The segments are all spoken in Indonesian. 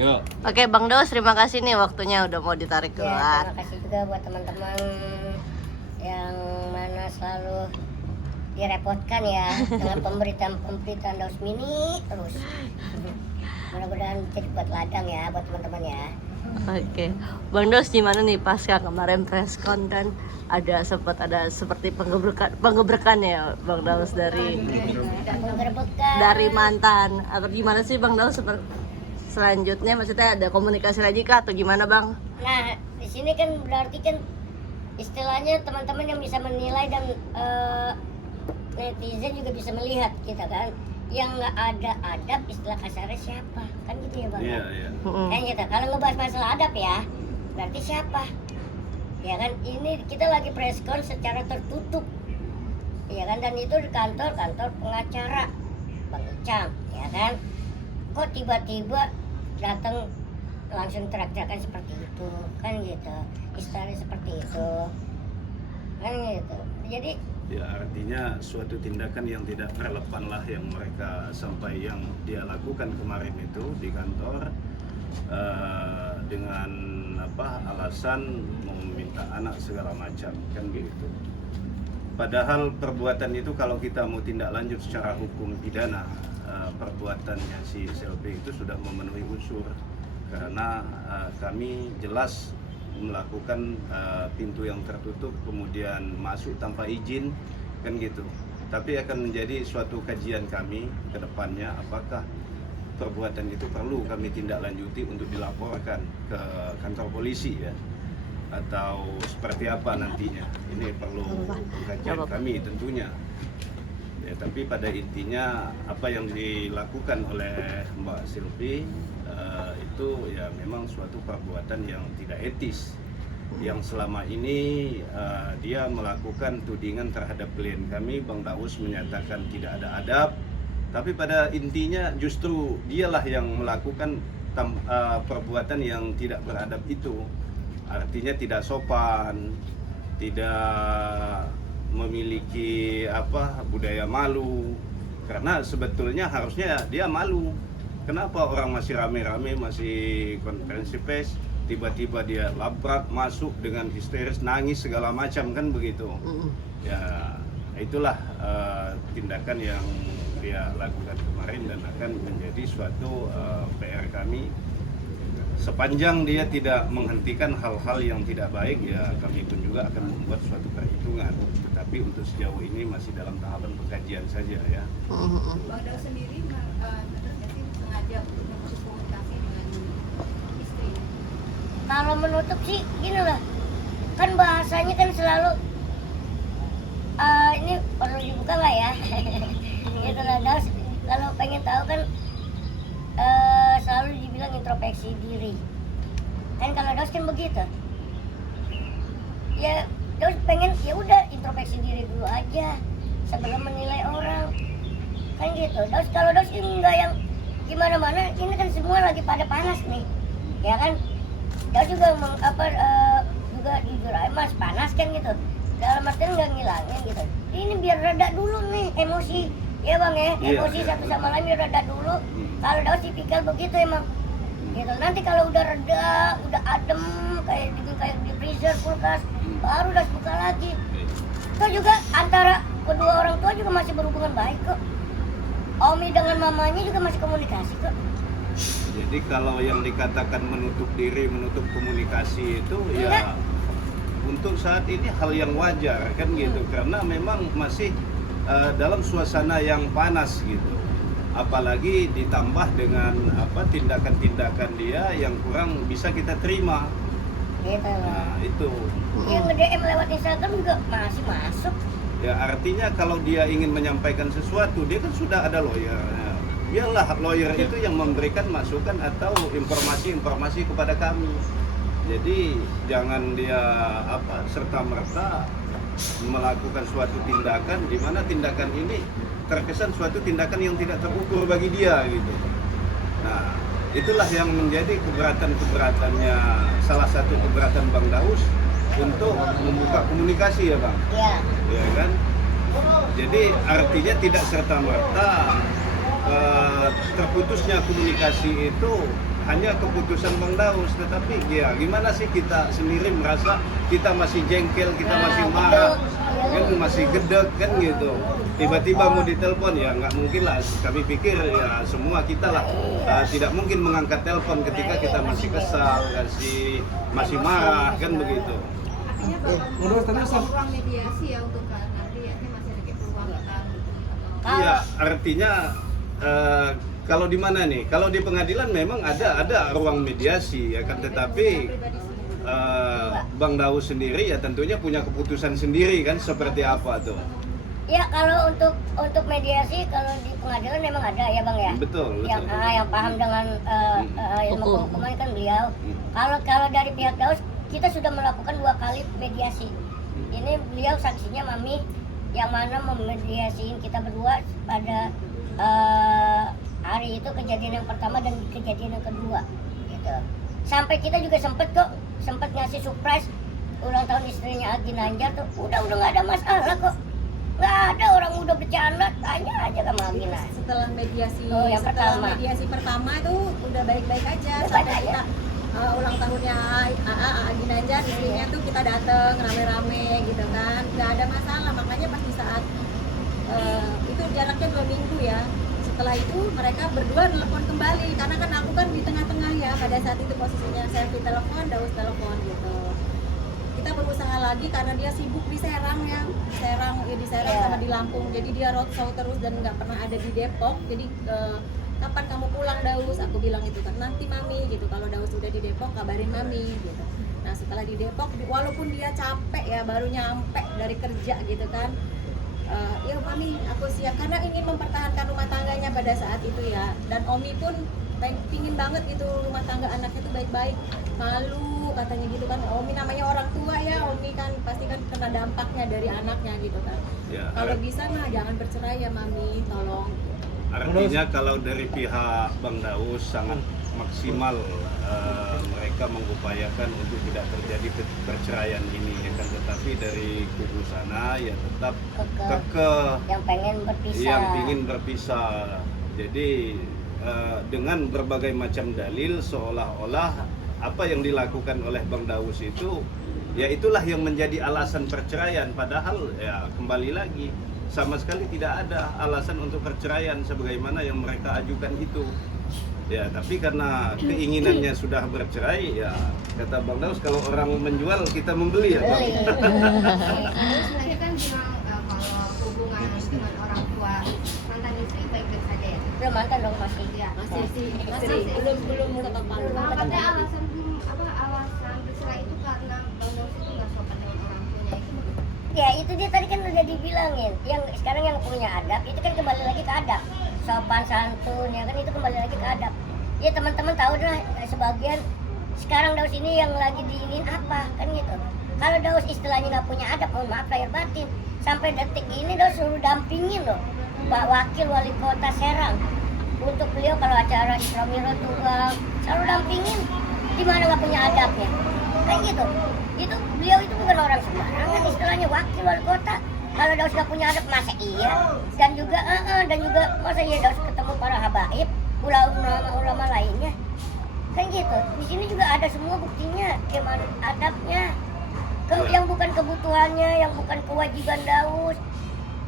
Yuk. Oke Bang Daus, terima kasih nih waktunya udah mau ditarik Ya, keluar. terima kasih juga buat teman-teman yang mana selalu direpotkan ya dengan pemberitaan Daus Mini terus. Mudah-mudahan jadi buat ladang ya buat teman-teman ya. Oke, Bang Daus gimana nih pasca kemarin preskon kan ada seperti penggebrekan ya Bang Daus dari Penggerbekan. mantan atau gimana sih Bang Daus selanjutnya maksudnya ada komunikasi lagi kah atau gimana Bang? Nah, di sini kan berarti kan istilahnya teman-teman yang bisa menilai dan netizen juga bisa melihat kita kan yang nggak ada adab istilah kasarnya siapa kan gitu ya Bang. Iya, iya. Kan gitu. Kalau ngebahas masalah adab ya, berarti siapa? Ya kan ini kita lagi preskon secara tertutup. Ya kan dan itu di kantor pengacara Bang Icang, ya kan? Kok tiba-tiba datang langsung teriak-teriakan seperti itu kan gitu istilahnya seperti itu kan gitu jadi Ya artinya suatu tindakan yang tidak relevan lah yang mereka yang dia lakukan kemarin itu di kantor dengan alasan meminta anak segala macam kan gitu. Padahal perbuatan itu kalau kita mau tindak lanjut secara hukum pidana perbuatannya si SLP itu sudah memenuhi unsur karena kami jelas melakukan pintu yang tertutup kemudian masuk tanpa izin kan gitu. Tapi akan menjadi suatu kajian kami ke depannya apakah perbuatan itu perlu kami tindak lanjuti untuk dilaporkan ke kantor polisi ya atau seperti apa nantinya. Ini perlu kajian kami tentunya. Ya, tapi pada intinya apa yang dilakukan oleh Mbak Silvi itu ya memang suatu perbuatan yang tidak etis yang selama ini dia melakukan tudingan terhadap klien kami. Bang Daus menyatakan tidak ada adab, tapi pada intinya justru dialah yang melakukan perbuatan yang tidak beradab itu, artinya tidak sopan, tidak memiliki budaya malu, karena sebetulnya harusnya dia malu. Kenapa orang masih rame-rame masih konferensi pers tiba-tiba dia labrak masuk dengan histeris nangis segala macam kan begitu. Ya itulah tindakan yang dia lakukan kemarin dan akan menjadi suatu PR kami. Sepanjang dia tidak menghentikan hal-hal yang tidak baik, ya kami pun juga akan membuat suatu perhitungan. Tetapi untuk sejauh ini masih dalam tahapan pengkajian saja ya. Bang Daus sendiri sengaja untuk memutus komunikasi dengan istri? kalau menutup sih gini lah kan bahasanya kan selalu ini perlu dibuka lah ya gitu lah Daus kalau pengen tahu kan selalu dibilang introspeksi diri kan kalau Daus kan begitu ya Daus pengen ya udah introspeksi diri dulu aja sebelum menilai orang kan gitu Daus kalau Daus enggak yang gimana-mana ini kan semua lagi pada panas nih ya kan Daus juga juga jujur aja mas panas kan gitu dalam artian nggak ngilangin gitu ini biar reda dulu nih emosi ya bang ya emosi satu sama lain biar reda dulu kalau Daus tipikal begitu emang gitu nanti kalau udah reda udah adem kayak di freezer kulkas baru Daus buka lagi itu juga antara kedua orang tua juga masih berhubungan baik kok Omi dengan mamanya juga masih komunikasi kok. Jadi kalau yang dikatakan menutup diri, menutup komunikasi itu ya untuk saat ini hal yang wajar kan gitu karena memang masih dalam suasana yang panas gitu. Apalagi ditambah dengan tindakan-tindakan dia yang kurang bisa kita terima. Gitu loh. Nah, itu. Yang nge-DM lewat Instagram juga masih masuk. Ya artinya kalau dia ingin menyampaikan sesuatu dia kan sudah ada lawyer. Biarlah lawyer itu yang memberikan masukan atau informasi-informasi kepada kami. Jadi jangan dia serta-merta melakukan suatu tindakan di mana tindakan ini terkesan suatu tindakan yang tidak terukur bagi dia gitu. Nah, itulah yang menjadi keberatan-keberatannya salah satu keberatan Bang Daus untuk membuka komunikasi ya Bang. Iya. Ya kan? Jadi artinya tidak serta-merta terputusnya komunikasi itu hanya keputusan Bang Daus, tetapi ya gimana sih kita sendiri merasa kita masih jengkel, kita masih marah, kan masih gedek kan gitu. Tiba-tiba mau ditelepon ya nggak mungkin lah. Kami pikir ya semua kita lah tidak mungkin mengangkat telepon ketika kita masih kesal, masih marah kan begitu. Artinya bahwa ruang mediasi ya untuk nanti masih ada kayak peluang kita gitu. Iya, artinya kalau di mana nih? Kalau di pengadilan memang ada ruang mediasi ya kan, tetapi Bang Daus sendiri ya tentunya punya keputusan sendiri kan seperti apa tuh. Ya kalau untuk mediasi kalau di pengadilan memang ada ya Bang ya. Betul. Yang paham dengan ilmu kehukuman kan beliau. Kalau dari pihak Daus kita sudah melakukan 2 kali mediasi. Ini beliau saksinya Mami yang mana memediasiin kita berdua pada hari itu kejadian yang pertama dan kejadian yang kedua gitu. Sampai kita juga sempat ngasih surprise ulang tahun istrinya Agi Nanjar tuh udah nggak ada masalah kok. Nggak ada, orang udah bercanda, tanya aja ke Mami lah. Setelah mediasi yang pertama itu udah baik-baik aja sampai kita ulang tahunnya Agi Nanjar istrinya tuh kita dateng rame-rame gitu kan, nggak ada masalah. Makanya pas di saat itu jaraknya 2 minggu ya, setelah itu mereka berdua telepon kembali karena kan aku kan di tengah-tengah ya pada saat itu posisinya, Selvi telepon, Daus telepon gitu. Kita berusaha lagi karena dia sibuk di Serang di Serang sama di Lampung, jadi dia roadshow terus dan nggak pernah ada di Depok. Jadi kapan kamu pulang Daus? Aku bilang itu kan nanti Mami gitu, kalau Daus udah di Depok kabarin Mami gitu. Nah setelah di Depok walaupun dia capek ya baru nyampe dari kerja gitu kan, ya Mami aku siap karena ingin mempertahankan rumah tangganya pada saat itu ya. Dan Omi pun pingin banget gitu rumah tangga anaknya tuh baik-baik, malu katanya gitu kan. Omi namanya orang tua ya, Omi kan pasti kan kena dampaknya dari anaknya gitu kan ya, kalau bisa mah jangan bercerai ya Mami, tolong. Artinya kalau dari pihak Bang Daus sangat maksimal mereka mengupayakan untuk tidak terjadi perceraian ini ya kan, tetapi dari kubu sana ya tetap kekeh yang pengen berpisah. Jadi dengan berbagai macam dalil seolah-olah apa yang dilakukan oleh Bang Daus itu ya itulah yang menjadi alasan perceraian, padahal ya kembali lagi sama sekali tidak ada alasan untuk perceraian sebagaimana yang mereka ajukan itu. Ya, tapi karena keinginannya sudah bercerai, ya kata Bang Daus kalau orang menjual kita membeli ya. Terus sebenarnya kan bilang kalau hubungan dengan orang tua mantan istri baik-baik saja ya. Belum mantan dong masih. Iya, Masih. belum ketok palu. Katanya alasan bercerai itu karena Bang Daus itu nggak sopan dengan orang tuanya itu. Ya itu dia tadi kan udah dibilangin. Yang sekarang yang punya adab itu kan kembali lagi ke adab. Sopan santun ya kan itu kembali lagi ke adab. Ya teman-teman tahu dah sebagian sekarang Daus ini yang lagi diinin apa kan gitu. Kalau Daus istilahnya nggak punya adab, mohon maaf lahir batin. Sampai detik ini Daus suruh dampingin loh Pak Wakil Wali Kota Serang untuk beliau kalau acara Isra Mi'raj Tuhan selalu dampingin. Gimana nggak punya adabnya kan gitu. Itu beliau itu bukan orang sembarangan, istilahnya wakil wali kota. Kalau Daus nggak punya adab masa iya? Dan juga masa iya Daus ketemu para habaib, ulama lainnya kan gitu. Di sini juga ada semua buktinya gimana adabnya, yang bukan kebutuhannya, yang bukan kewajiban Daus.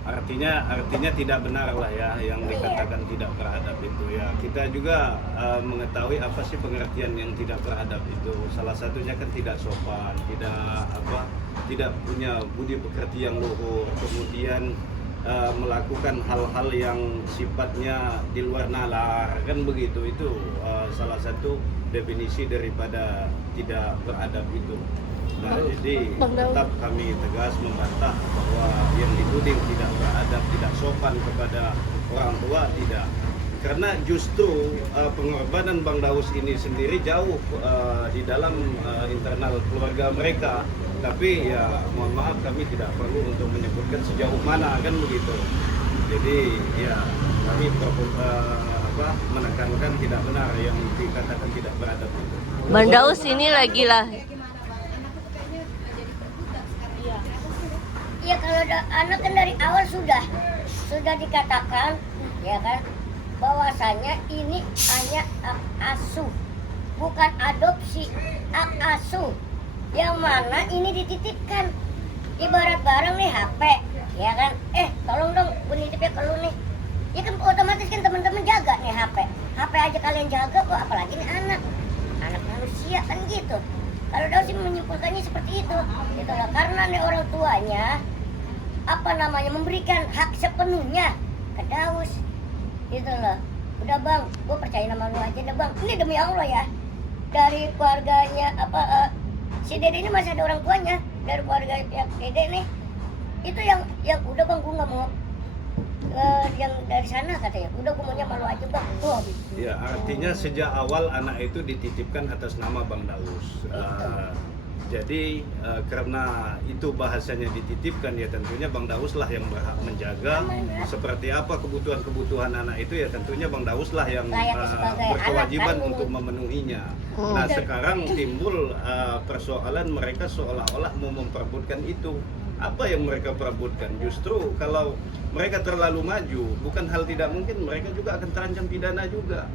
Artinya tidak benar lah ya yang dikatakan tidak beradab itu ya. Kita juga mengetahui apa sih pengertian yang tidak beradab itu. Salah satunya kan tidak sopan, tidak punya budi pekerti yang luhur, kemudian melakukan hal-hal yang sifatnya di luar nalar kan begitu. Itu salah satu definisi daripada tidak beradab itu. Nah, jadi tetap kami tegas membantah bahwa yang dituding tidak beradab, tidak sopan kepada orang tua, tidak. Karena justru pengorbanan Bang Daus ini sendiri jauh di dalam internal keluarga mereka. Tapi ya mohon maaf kami tidak perlu untuk menyebutkan sejauh mana kan begitu. Jadi ya kami menekankan tidak benar yang dikatakan tidak beradab itu. Bang Daus ini lagi lah. Iya kalau anak kan dari awal sudah dikatakan ya kan bahwasanya ini hanya asuh bukan adopsi, hak asuh. Yang mana ini dititipkan. Ibarat barang nih HP, ya kan? Tolong dong, gue nitip ya ke lu nih. Ya kan otomatis kan teman-teman jaga nih HP. HP aja kalian jaga kok, apalagi nih anak manusia kan gitu. Kalau Daus sih menyimpulkannya seperti itu, gitu loh. Karena nih orang tuanya memberikan hak sepenuhnya ke Daus, gitu loh. Udah bang, gue percaya nama lu aja deh bang. Ini demi Allah ya, dari keluarganya si Dede ini masih ada orang tuanya, dari keluarga pihak Dede nih. Itu yang udah bang, gue nggak mau yang dari sana katanya. Udah gue maunya malu aja bang. Ya, artinya sejak awal anak itu dititipkan atas nama Bang Daus. Jadi karena itu bahasanya dititipkan, ya tentunya Bang Daus lah yang berhak menjaga. Seperti apa kebutuhan anak itu, ya tentunya Bang Daus lah yang berkewajiban untuk memenuhinya. Nah sekarang timbul persoalan mereka seolah-olah mau memperebutkan itu. Apa yang mereka perebutkan? Justru kalau mereka terlalu maju, bukan hal tidak mungkin mereka juga akan terancam pidana juga.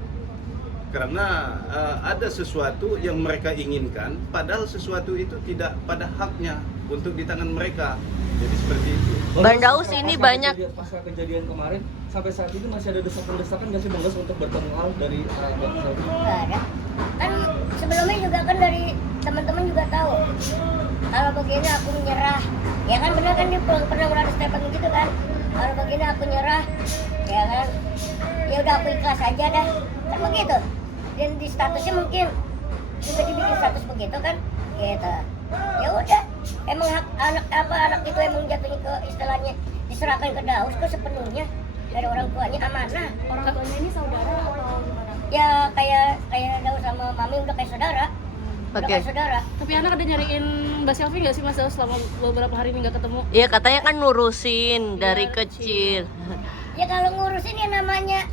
Karena ada sesuatu yang mereka inginkan, padahal sesuatu itu tidak pada haknya untuk di tangan mereka. Jadi seperti itu. Bang Daus ini banyak pasca kejadian kemarin, sampai saat ini masih ada desakan-desakan nggak sih Bang Daus untuk bertemu Al dari Bang Selvi? Nggak ada. Kan sebelumnya juga kan dari teman-teman juga tahu. Kalau begini aku menyerah. Ya kan benar kan dia pernah berada statement gitu kan. Kalau begini aku nyerah, ya kan. Ya udah aku ikhlas aja dah. Kan begitu. Dan di statusnya mungkin juga dibikin status begitu kan. Gitu. Ya udah. Emang hak anak itu emang jatuhnya ke istilahnya diserahkan ke Daus kok sepenuhnya dari orang tuanya, amanah. Orang tuanya ini saudara atau gimana? Ya kayak Daus sama Mami udah kayak saudara. Udah Oke. kayak saudara. Tapi anak ada nyariin Mbak Selvi nggak sih Mas Daus selama beberapa hari ini nggak ketemu? Iya katanya kan nurusin dari kecil. Ya kalau ngurusin ya namanya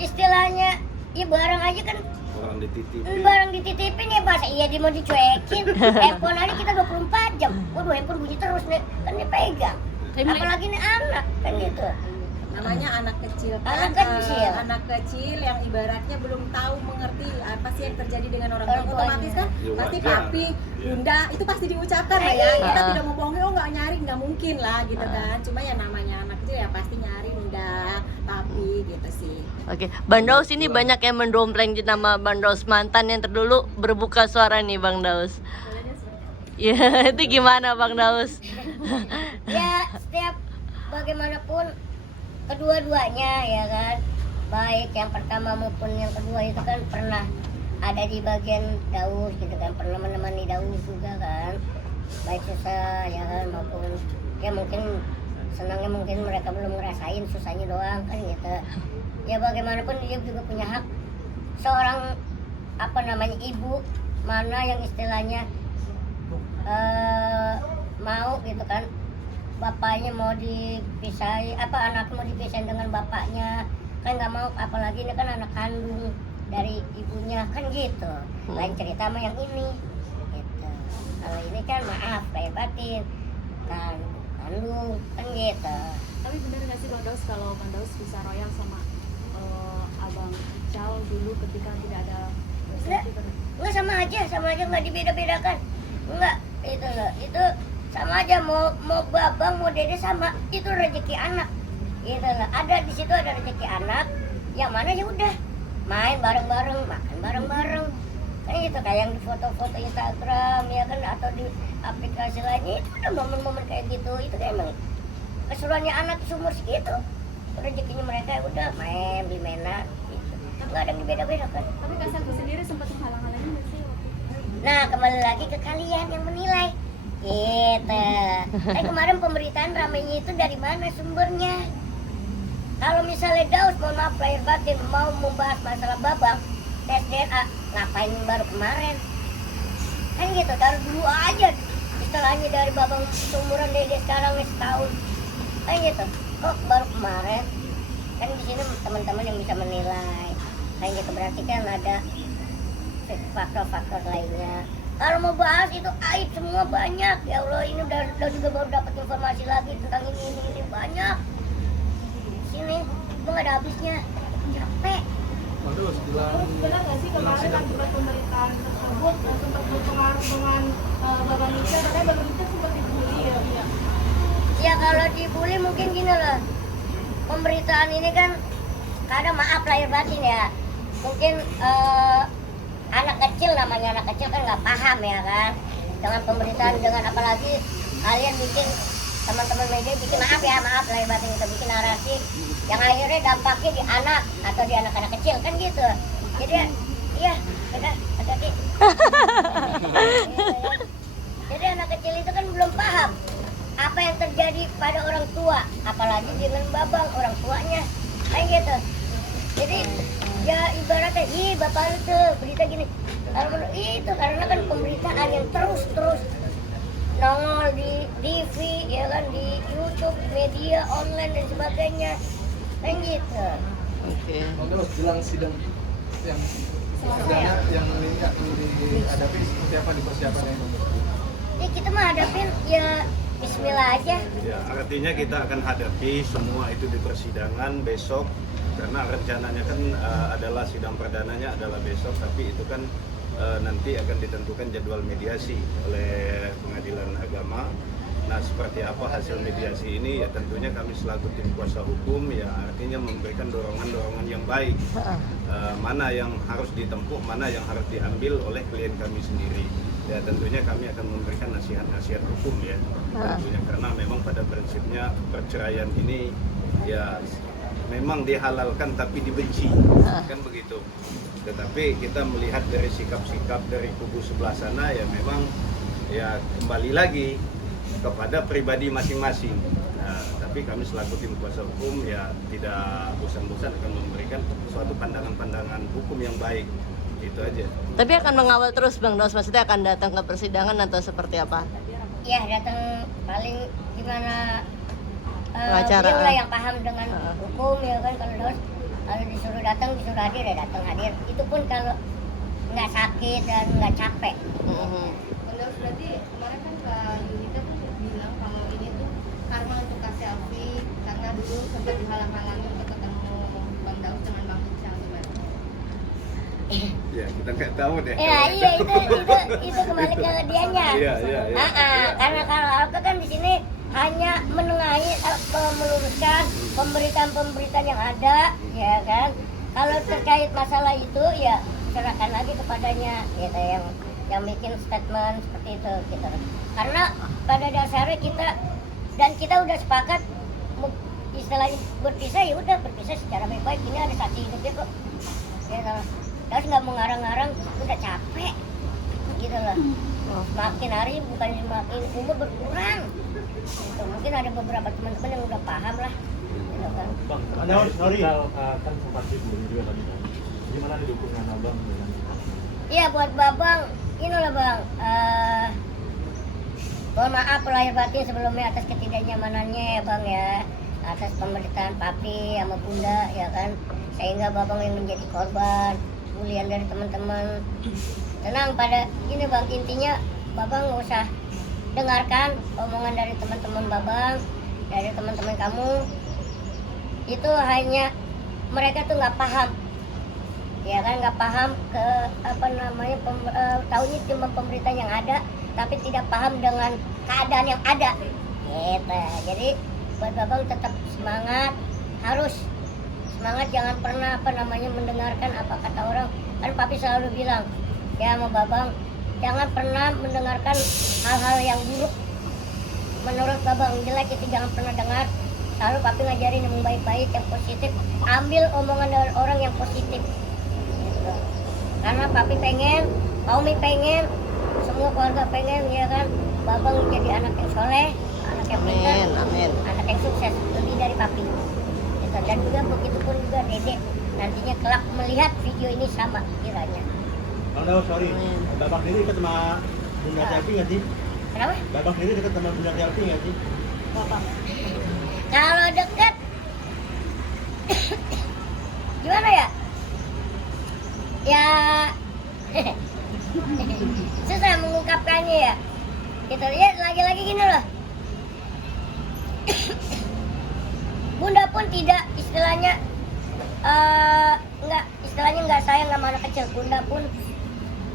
istilahnya ya barang aja kan, Orang dititipin. barang dititipin ya bahasa iya dia mau dicuekin. Handphone aja kita 24 jam. Waduh handphone bunyi terus nih, kan dia pegang. Tapi mereka- Apalagi nih anak kan gitu. Namanya anak kecil kan, Anak kecil. anak kecil yang ibaratnya belum tahu mengerti apa sih yang terjadi dengan orang Orang tua. Otomatis kan Ya, pasti wajar. papi, Iya. bunda itu pasti diucapkan lah ya. Kita Iya. tidak mau bohongin, oh nggak nyari, nggak mungkin lah gitu kan. Cuma ya namanya anak kecil ya pasti nyari bunda, papi gitu sih. Oke, Bang Daus ini banyak yang mendompleng nama Bang Daus, mantan yang terdulu berbuka suara nih Bang Daus. Ya itu gimana Bang Daus? Ya setiap bagaimanapun kedua-duanya ya kan, baik yang pertama maupun yang kedua itu kan pernah ada di bagian Daus gitu kan, pernah menemani Daus juga kan, baik susah ya kan maupun ya mungkin senangnya mungkin mereka belum ngerasain susahnya doang kan gitu. Ya bagaimanapun dia juga punya hak seorang ibu mana yang istilahnya mau gitu kan, bapaknya mau dipisahin, anak mau dipisahin dengan bapaknya kan nggak mau, apalagi ini kan anak kandung dari ibunya kan gitu. Lain cerita sama yang ini gitu. Kalau ini kan maaf lahir batin kan kandung kan gitu. Tapi benar nggak sih Bang Daus kalau Bang Daus bisa royal sama Abang Ical dulu ketika tidak ada Mbak Selvi? Enggak, sama aja nggak dibeda-bedakan. Enggak, itu loh, itu sama aja, mau babang mau dede sama, itu rezeki anak. Gitu loh. Ada di situ ada rezeki anak, yang mana ya udah main bareng-bareng, makan bareng-bareng. Kan gitu kayak yang di foto-foto Instagram ya kan, atau di aplikasi lainnya itu udah momen-momen kayak gitu. Itu kayak emang keseruannya anak seumur segitu. Rezekinya mereka ya udah main, beli mainan gitu. Enggak ada yang dibeda-bedakan. Tapi Kak Selvi sendiri sempat menghalang-halangi nggak sih waktu itu? Nah, kembali lagi ke kalian yang menilai. Gitu. Kemarin pemberitaan ramainya itu dari mana sumbernya? Kalau misalnya Daus, mohon maaf lahir batin, mau membahas masalah babang, tes DNA, ngapain baru kemarin? Kan gitu, dari dulu aja. Istilahnya dari babang seumuran Dede sekarang nih setahun. Kan gitu, kok baru kemarin? Kan di sini teman-teman yang bisa menilai. Kan gitu, berarti kan ada faktor-faktor lainnya. Kalau mau bahas itu aib semua banyak. Ya Allah, ini udah juga baru dapat informasi lagi tentang ini banyak. Sini, itu nggak ada habisnya. Capek. Bang Daus bilang Benar nggak sih kemarin akibat pemberitaan tersebut sempat berpengaruh dengan Babang Ica, katanya Babang Ica sempat dibully ya? Ya kalau dibully mungkin gini loh, pemberitaan ini kan kadang maaf lahir batin ya, mungkin anak kecil, namanya anak kecil kan nggak paham ya kan dengan pemberitaan, dengan apalagi kalian bikin, teman-teman media bikin, maaf lahir batin, itu bikin narasi yang akhirnya dampaknya di anak atau di anak-anak kecil kan gitu. Jadi iya udah hati-hati. Jadi anak kecil itu kan belum paham apa yang terjadi pada orang tua, apalagi dengan babang orang tuanya kayak gitu. Jadi ya ibaratnya, ih bapak itu berita gini, kalau itu karena kan pemberitaan yang terus nongol di TV ya kan, di YouTube, media online dan sebagainya kan gitu. Oke. Bang Daus bilang sidang yang yang dihadapi seperti apa di persiapannya? Jadi kita mah hadapin ya Bismillah aja. Ya, artinya kita akan hadapi semua itu di persidangan besok, karena rencananya kan adalah sidang perdananya adalah besok, tapi itu kan nanti akan ditentukan jadwal mediasi oleh Pengadilan Agama. Nah, seperti apa hasil mediasi ini ya tentunya kami selaku tim kuasa hukum ya artinya memberikan dorongan-dorongan yang baik, mana yang harus ditempuh, mana yang harus diambil oleh klien kami sendiri. Ya tentunya kami akan memberikan nasihat-nasihat hukum ya, tentunya karena memang pada prinsipnya perceraian ini ya memang dihalalkan tapi dibenci, kan begitu. Tetapi kita melihat dari sikap-sikap dari kubu sebelah sana ya memang ya kembali lagi kepada pribadi masing-masing. Nah, tapi kami selaku tim kuasa hukum ya tidak bosan-bosan akan memberikan suatu pandangan-pandangan hukum yang baik. Itu aja. Tapi akan mengawal terus Bang Daus, maksudnya akan datang ke persidangan atau seperti apa? Ya datang paling gimana Pengacara. beliau lah yang paham dengan hukum ya kan. Kalau disuruh datang disuruh hadir ya datang hadir. Itu pun kalau nggak sakit dan nggak capek. Menurut berarti kemarin kan Kak Yunita tuh bilang kalau ini tuh karma untuk Kak Selfie karena dulu sempat dihalang-halangi untuk ketemu Bang Daus dengan Bang Ical gimana? Ya kita nggak tahu deh. Ya iya itu kembali ke dianya. Iya. Karena kalau aku kan di sini hanya menengahi, meluruskan pemberitaan-pemberitaan yang ada, ya kan. Kalau terkait masalah itu ya serahkan lagi kepadanya, gitu, yang bikin statement seperti itu, gitu. Karena pada dasarnya kita udah sepakat istilahnya berpisah, ya udah berpisah secara baik-baik. Ini ada saksi hidupnya kok, gitu. Terus nggak mau ngarang-ngarang, udah capek, gitu loh. Makin hari bukan semakin umur berkurang. Gitu. Mungkin ada beberapa teman-teman yang udah paham lah, gitu kan. Bang, kan sempat dibully juga tadi kan. Gimana dukungan abang? Iya buat babang, ini loh bang. Mohon maaf lahir batin sebelumnya atas ketidaknyamanannya ya bang ya, atas pemberitaan papi sama bunda ya kan, sehingga babang yang menjadi korban bulian dari teman-teman. Tenang pada gini bang, intinya babang nggak usah dengarkan omongan dari teman-teman babang, dari teman-teman kamu. Itu hanya mereka tuh nggak paham, ya kan, nggak paham ke apa namanya, tahunya cuma pemberitaan yang ada, tapi tidak paham dengan keadaan yang ada. Gitu. Jadi buat babang tetap semangat, harus semangat, jangan pernah apa namanya mendengarkan apa kata orang. Kan papi selalu bilang ya sama babang, jangan pernah mendengarkan hal-hal yang buruk menurut babang, jelek itu jangan pernah dengar. Selalu papi ngajarin yang baik-baik, yang positif, ambil omongan dari orang yang positif gitu. Karena papi pengen, Paumi pengen, semua keluarga pengen ya kan, babang jadi anak yang soleh, anak yang pintar, Amin. anak yang sukses, lebih dari papi gitu. Dan juga begitupun juga dedek nantinya kelak melihat video ini sama kiranya. Bang Daus, sorry. Babak sendiri dekat sama Bunda Selfie nggak sih? Kenapa? Babak sendiri dekat sama Bunda Selfie nggak sih? Kalau deket gimana ya? Ya susah mengungkapkannya ya. Kita lihat lagi-lagi gini loh. Bunda pun tidak istilahnya nggak istilahnya nggak sayang sama anak kecil.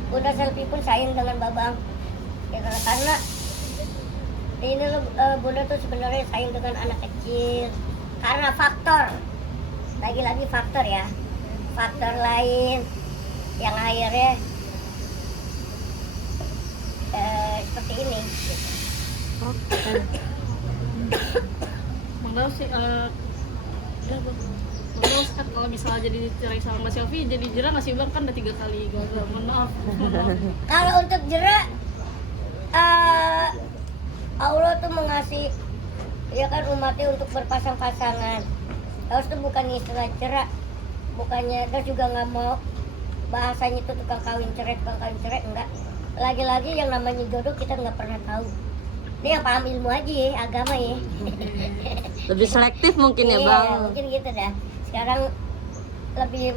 Bunda Selvi pun sayang dengan Babang. Ya, karena ini loh, Bunda tuh sebenarnya sayang dengan anak kecil karena faktor, lagi-lagi faktor ya, faktor lain yang akhirnya seperti ini. Bang Daus sih, Bang Daus kan kalau misalnya jadi cerai sama Mas Selvi jadi jerah nggak sih Bang, kan udah 3 kali gagal, mohon maaf. Kalau untuk jerak, Allah tuh mengasih ya kan umatnya untuk berpasang-pasangan. Daus tuh bukan istilah jerak, bukannya Daus juga nggak mau bahasanya itu tukang kawin cerai, enggak. Lagi-lagi yang namanya jodoh kita nggak pernah tahu. Ini yang paham ilmu aja ya, agama ya. Lebih selektif mungkin ya, Iya, Bang. mungkin gitu dah. Sekarang lebih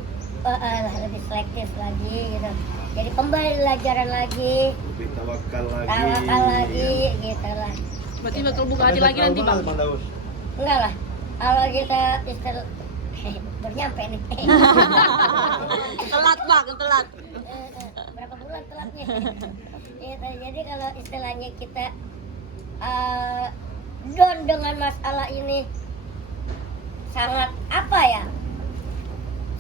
selektif lagi gitu. Jadi pembelajaran lagi, Lebih tawakal lagi gitu lah. Berarti bakal buka hati lagi nanti Bang. Bang Daus. Enggak lah, kalau kita istilah baru nyampe nih. Telat, Bang, telat. Berapa bulan telatnya? Gitu. Jadi kalau istilahnya kita down dengan masalah ini sangat apa ya?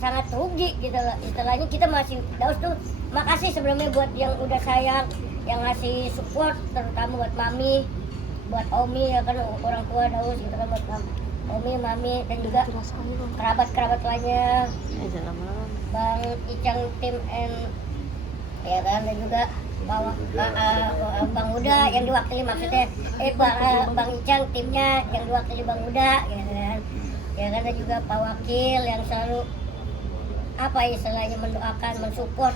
Sangat rugi gitu loh. Istilahnya kita masih Daus tuh makasih sebelumnya buat yang udah sayang, yang ngasih support terutama buat Mami, buat Omi ya kan orang tua Daus gitu kan buat Omi, Mami dan juga kerabat-kerabat lainnya. Bang Icang tim N ya kan dan juga Bang Uda yang diwakili maksudnya Bang Icang timnya yang diwakili Bang Uda gitu kan. Ya kan dan juga Pak Wakil yang selalu apa istilahnya mendoakan, mensupport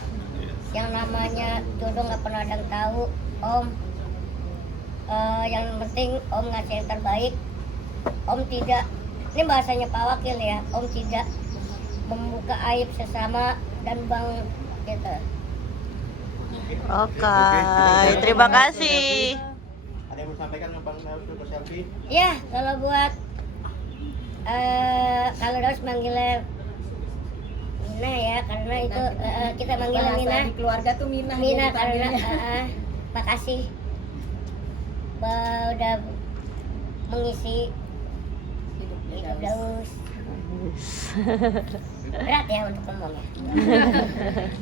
yang namanya jodoh nggak pernah ada yang tahu. Om yang penting Om ngasih yang terbaik. Om tidak, ini bahasanya Pak Wakil ya, Om tidak membuka aib sesama dan Bang gitu. Oke, terima kasih. Ada yang mau sampaikan Bang Daus ke Selvi? Ya kalau buat kalau Daus manggilnya Mina ya karena itu kita manggilnya Bahasa Mina. di keluarga tuh Mina. Mina jadi karena panggilnya. makasih udah mengisi hidup Daus. Berat ya untuk ngomongnya.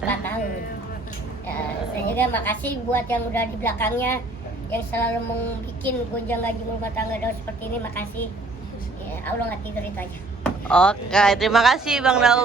4 tahun. Ya, saya juga makasih buat yang udah di belakangnya yang selalu membuat gonjang-ganjing rumah tangga Daus seperti ini. Makasih. Ya, Allah nggak tidur itu aja. Oke, terima kasih Bang Daus.